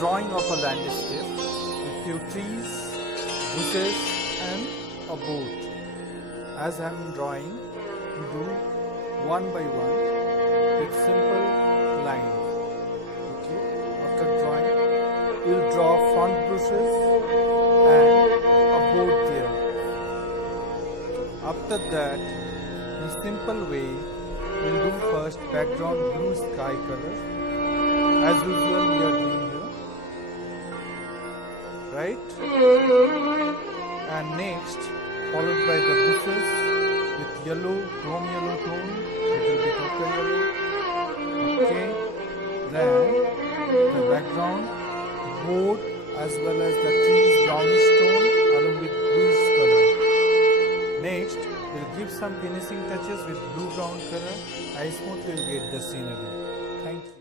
drawing of a landscape with few trees, bushes and a boat. As I am drawing, you do one by one with simple lines. Okay. After drawing, you will draw front bushes and a boat there. After that, in a simple way, we will do first background blue sky color. As usual, we are doing here, right? And next, followed by the bushes with yellow, chrome yellow tone, little bit ochre yellow. Okay. Then the background, boat as well as the trees brownish tone along with bluish color. Next, we'll give some finishing touches with blue brown color. I smoothly will get the scenery. Thank you.